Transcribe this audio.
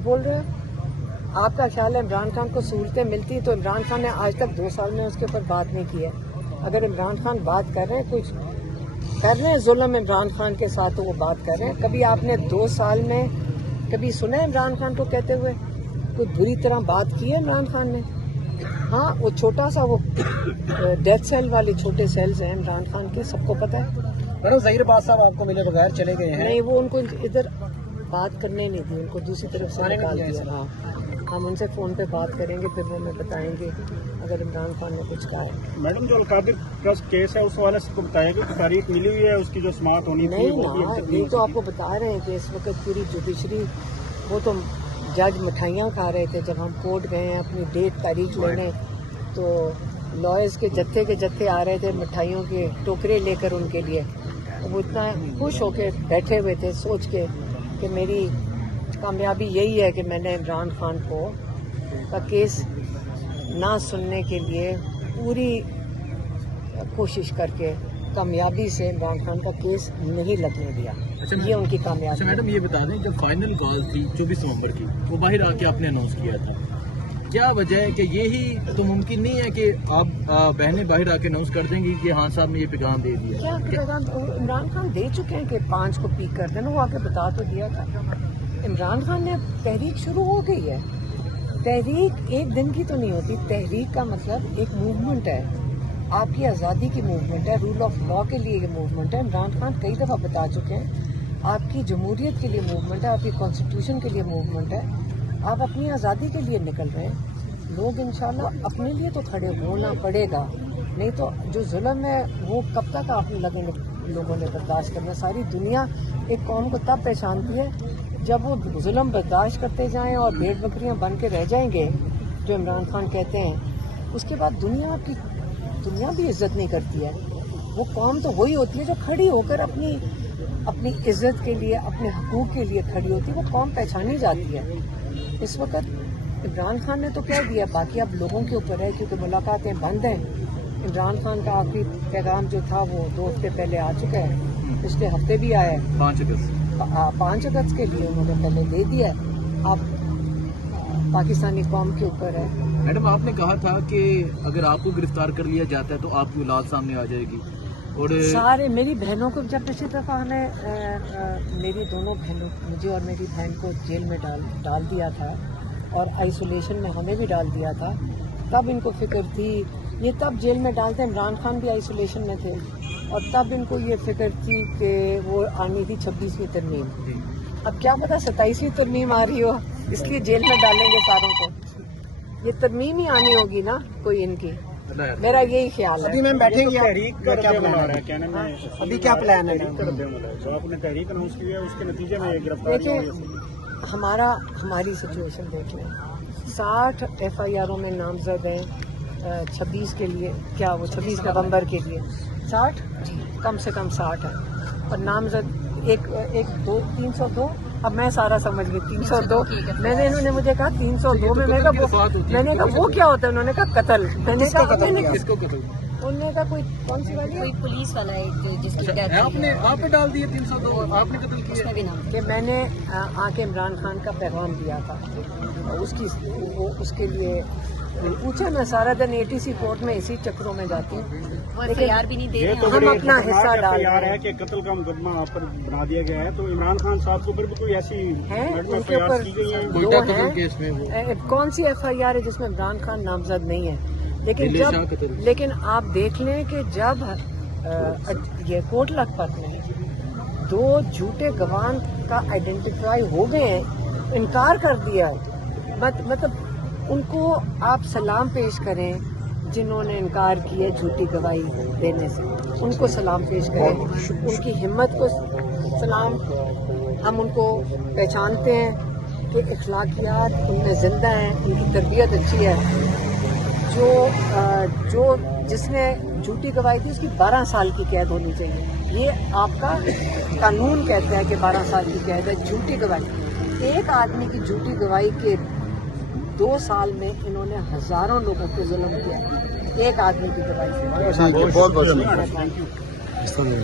बोल रहे हो? आपका ख्याल है इमरान खान को सहूलतें मिलती तो इमरान खान ने आज तक 2 साल में उसके ऊपर बात नहीं की है। अगर इमरान खान बात कर रहे हैं, कुछ कर रहे हैं जुल्म इमरान खान के साथ, तो वो बात कर रहे हैं। कभी आपने 2 साल में कभी सुना है इमरान खान को कहते हुए कोई बुरी तरह बात की है इमरान खान ने? हाँ, वो छोटा सा वो डेथ सेल वाले छोटे सेल्स हैं इमरान खान के, सबको पता है। मैडम ज़हीर अब्बास साहब आपको मिले बगैर चले गए हैं। नहीं, वो उनको इधर बात करने नहीं दी, उनको दूसरी तरफ से निकाल दिया। हाँ, हम उनसे फ़ोन पे बात करेंगे, फिर वो हमें बताएंगे अगर इमरान खान ने कुछ कहा है। मैडम, जो अलकादिर ट्रस्ट केस है उस वाले से को बताया कि तारीख मिली हुई है उसकी, जो समाअत होनी थी नहीं वो भी ना, अब तक ये नहीं तो हुई। आपको बता रहे हैं कि इस वक्त पूरी जुडिशरी, वो तो जज मिठाइयाँ खा रहे थे जब हम कोर्ट गए हैं अपनी डेट तारीख लेने, तो लॉयर्स के जत्थे आ रहे थे मिठाइयों के टोकरे लेकर उनके लिए। तो वो इतना खुश होकर बैठे हुए थे सोच के कि मेरी कामयाबी यही है कि मैंने इमरान खान को का केस ना सुनने के लिए पूरी कोशिश करके कामयाबी से इमरान खान का केस नहीं लगने दिया। ये उनकी कामयाबी। अच्छा मैडम, ये बता दें जब फाइनल कॉल थी 24 नवंबर की, वो बाहर आके आपने अनाउंस किया था, क्या वजह है कि यही तो मुमकिन नहीं है कि आप बहनें बाहर आके अनाउंस कर देंगी कि हाँ साहब ने ये पैगाम दे दिया? क्या पैगाम इमरान खान दे चुके हैं कि 5 को पीक कर देना, वो आके बता तो दिया था। इमरान खान ने तहरीक शुरू हो गई है। तहरीक एक दिन की तो नहीं होती, तहरीक का मतलब एक मूवमेंट है, आपकी आज़ादी की मूवमेंट है, रूल ऑफ लॉ के लिए ये मूवमेंट है। इमरान खान कई दफ़ा बता चुके हैं आपकी जमहूरियत के लिए मूवमेंट है, आपकी कॉन्स्टिट्यूशन के लिए मूवमेंट है, आप अपनी आज़ादी के लिए निकल रहे हैं। लोग इंशाल्लाह अपने लिए तो खड़े होना पड़ेगा, नहीं तो जो जुल्म है वो कब तक आप लोगों ने बर्दाश्त करना। सारी दुनिया एक कौम को तब पहचानती है जब वो जुल्म बर्दाश्त करते जाएं और भेड़ बकरियां बन के रह जाएंगे, जो इमरान खान कहते हैं, उसके बाद दुनिया भी इज्जत नहीं करती है। वो कौम तो वही होती है जो खड़ी होकर अपनी इज्जत के लिए, अपने हकूक़ के लिए खड़ी होती है, वो कौम पहचानी जाती है। इस वक्त इमरान खान ने तो कह दिया, बाकी अब लोगों के ऊपर है, क्योंकि मुलाकातें बंद हैं। इमरान खान का आखिरी पैगाम जो था वो 2 हफ्ते पहले आ चुका है, पिछले हफ्ते भी आया है 5 अगस्त के लिए उन्होंने पहले दे दिया है। अब पाकिस्तानी कौम के ऊपर है। मैडम, आपने कहा था कि अगर आपको गिरफ्तार कर लिया जाता है तो आपकी औलाद सामने आ जाएगी, और सारे मेरी बहनों को जब पिछली दफ़ा हमें मेरी दोनों बहनों, मुझे और मेरी बहन को जेल में डाल दिया था और आइसोलेशन में हमें भी डाल दिया था, तब इनको फिक्र थी, ये तब जेल में डालते, इमरान खान भी आइसोलेशन में थे, और तब इनको ये फिक्र थी कि वो आनी थी 26वीं तरमीम। अब क्या पता 27वीं तरमीम आ रही हो, इसलिए जेल में डालेंगे सारों को। ये तरमीम ही आनी होगी ना कोई इनकी, मेरा यही ख्याल है। अभी मैम बैठेंगी, तहरीक का क्या प्लान रहा है? है कहने में, अभी क्या प्लान है? जो आपने तहरीक अनाउंस की है उसके नतीजे में गिरफ्तारी हुई है। देखिए, हमारी सिचुएशन देख लें, 60 FIRों में नामजद हैं 26 के लिए, क्या वो 26 नवंबर के लिए 60, कम से कम 60 है, और नामजद 302। अब मैं सारा समझ गई 302। इन्होंने मुझे कहा 302 में, मैंने कहा वो क्या होता है, उन्होंने कहा कत्ल। मैंने कहा उन्होंने कहा कोई कौन सी वाली, कोई पुलिस वाला है जिसकी डेथ आपने डाल दिया 302, आपने कत्ल किया कि मैंने आके इमरान खान का पैगाम दिया था, उसके लिए पूछा। मैं सारा दिन ATC कोर्ट में इसी चक्रों में जाती हूँ, लेकिन भी नहीं दे ये रहे तो हम अपना हिस्सा डाल रहे है हैं। कि कत्ल का मुकदमा आप पर बना दिया गया है, तो इमरान खान साहब के ऊपर भी कोई ऐसी हैं मैडम उनके FIR ऊपर की गई है? दो हैं। कौन सी FIR है जिसमें इमरान खान नामजद नहीं है? लेकिन आप देख लें कि जब ये कोट लखपत में 2 झूठे गवाह का आइडेंटिफाई हो गए हैं, इनकार कर दिया है, मतलब उनको आप सलाम पेश करें जिन्होंने इनकार किया झूठी गवाही देने से, उनको सलाम पेश करें, उनकी हिम्मत को सलाम। हम उनको पहचानते हैं कि इखलाकियात उनमें ज़िंदा हैं, उनकी तरबियत अच्छी है। जो जिसने झूठी गवाही दी उसकी 12 साल की कैद होनी चाहिए। ये आपका कानून कहता है कि 12 साल की कैद है झूठी गवाही। एक आदमी की झूठी गवाही के 2 साल में इन्होंने हजारों लोगों को जुल्म किया, एक आदमी की गवाही से। बहुत